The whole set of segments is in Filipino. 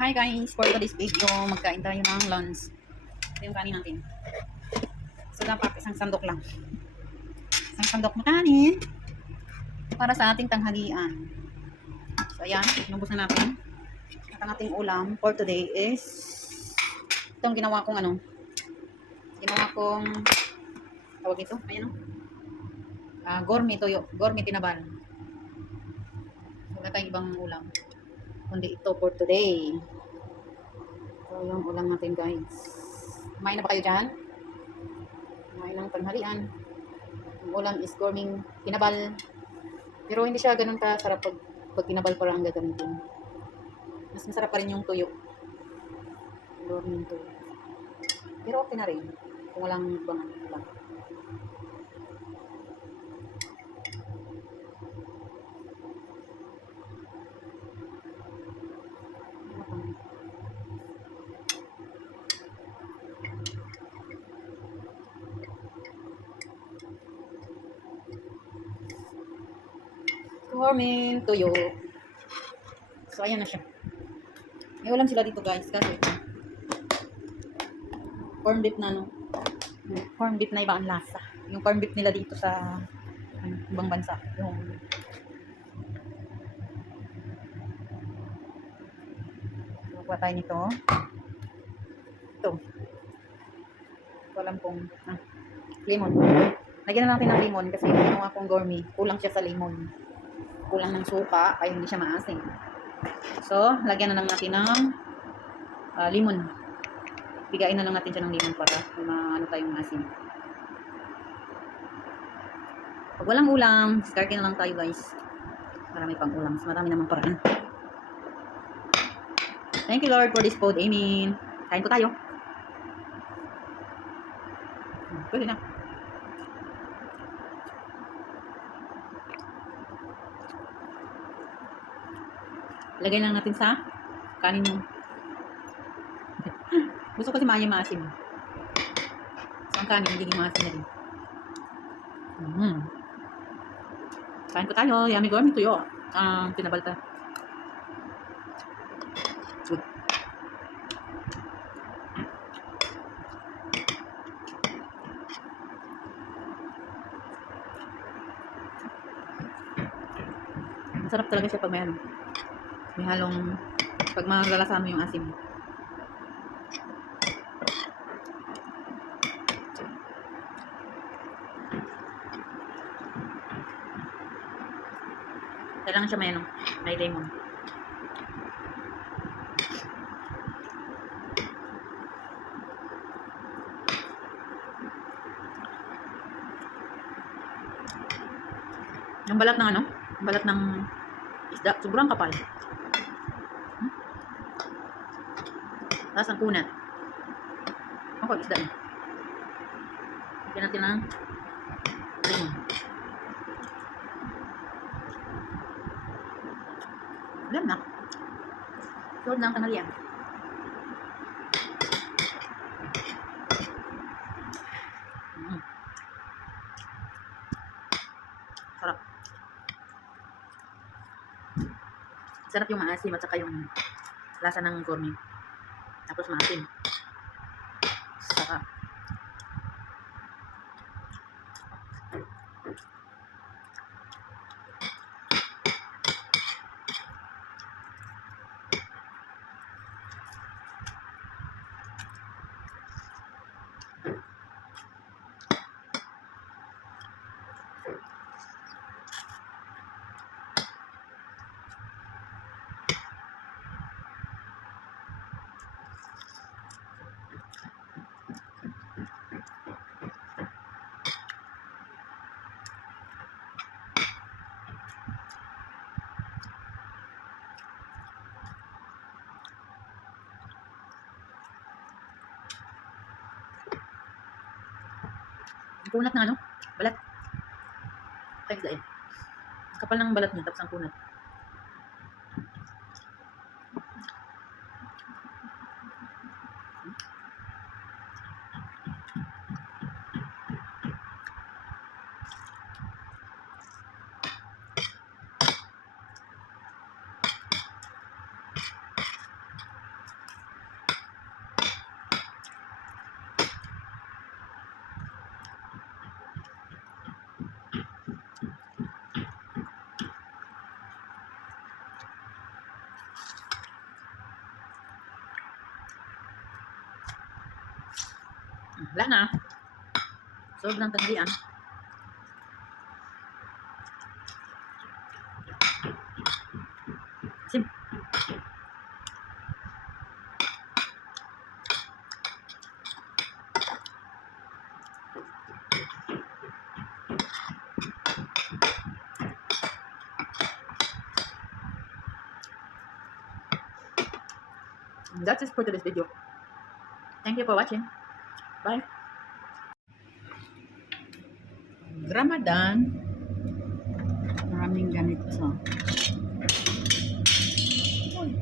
Hi guys, for today's video, magkain tayo ng lunch. Ito yung kanin natin. So dapat isang sandok lang. Isang sandok na kanin para sa ating tanghalian. So ayan, inubos na natin. At ang ating ulam for today is itong ginawa kong tawag ito, ayan gourmet toyo, gourmet tinaban. Wala tayong ibang ulam kundi ito for today. So yung ulam natin guys. Kumain na ba kayo dyan? Kumain ng tanghalian. Ang ulam is gourmet kinabal. Pero hindi siya ganun kasarap pag kinabal pa lang ang gagamitin. Mas masarap pa rin yung tuyo. Gourmet tuyo. Pero okay na rin. Kung walang ibang ulam. Gourmet tuyo. So ayan na siya. May ulam sila dito guys. Kasi corn beef na corn beef na iba ang lasa. Yung corn beef nila dito sa ibang bansa. Yung kuha tayo nito. Ito. Ito alam kong lemon. Lagyan na natin ng lemon kasi yung akong gourmet. Kulang siya sa lemon. Kulang ng suka ay hindi siya maasim. So, lagyan na lang natin ng lemon. Bigain na lang natin siya ng lemon para maano tayong asin. Pag walang ulam, discard na lang tayo guys. Marami pang ulam. Marami namang paraan. Thank you Lord for this food. Amen. Kain ko tayo. Pwede na. Lagay lang natin sa kanin mo. Gusto kasi maasim. So ang kanin, magiging maasim na rin. Kain ko tayo. Yummy gourmet tuyo. Pinabalta. Good. Masarap talaga siya pag may halong pag malalasa mo yung asim. Kailangan siya may lemon. Yung balat ng balat ng isda, sobrang kapal. Tapos ang kunat. Ako, isda eh. Lagyan natin ng lemon. Alam na. Suod na ang tanghalian. Sarap. Sarap yung maasim at saka yung lasa ng gourmet. Tapos maasim. Sarap. Ang kunat ng balat. Kaya isda eh. Kapal ng balat niya, tapos ang kunat. Wala na. Sobrang tanghalian. Sim. That's it for today's video. Thank you for watching. Bye. Ramadan. Maraming ganito. Uy.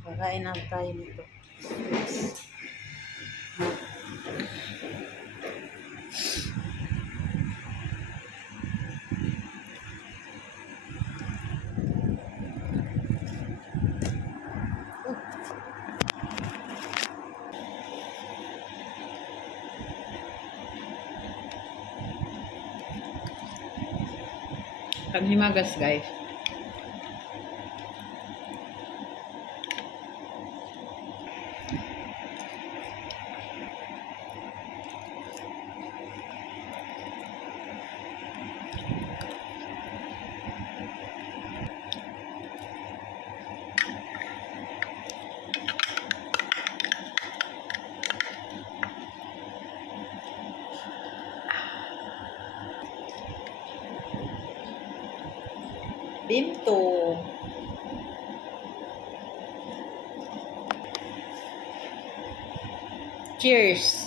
Kakain na tayo nito. Paghimagas, guys. Bimto. Cheers.